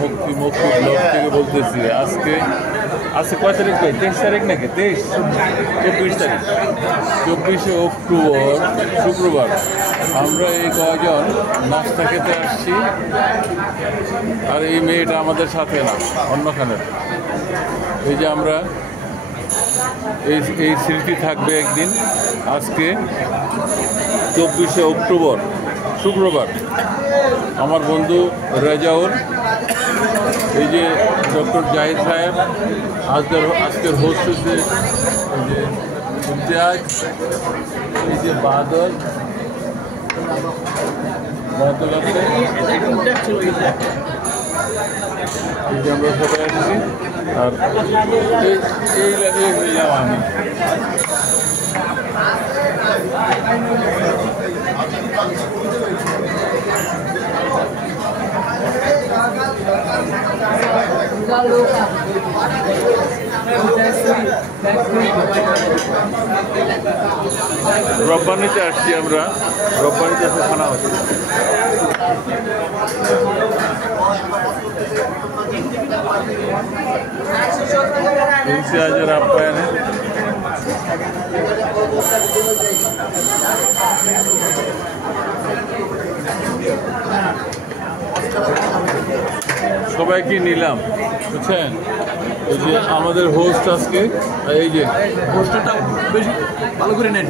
মুক্তি মুক্তি ব্লগ থেকে বলতেছি। আজকে কয় তারিখ ভাই? 23 তারিখ নাকি? 24 তারিখ, 24শে অক্টোবর শুক্রবার। আমরা এই কয়জন নাস্তা খেতে আসছি, আর এই মেয়েটা আমাদের সাথে না, অন্যখানের। এই যে আমরা এই স্মৃতি থাকবে একদিন। আজকে 24শে অক্টোবর শুক্রবার। আমার বন্ধু রেজাউল, এই যে ডক্টর জাহিদ সাহেব, আজকের হোস্ট হচ্ছে এই যে ইমতিয়াজ, এই যে বাদল আছে, এই যে আমরা সবাই আসছি। আর এই লাগে হইলাম আমি। রব্বানিতে আসছি আমরা, রব্বানিতে এসে খানা হচ্ছে। ইমতিয়াজের আপ্যায়নে সবাইকে নিলাম, বুঝছেন? এই যে আমাদের হোস্ট আজকে, এই যে হোস্টটা বেশি ভালো করে নেন।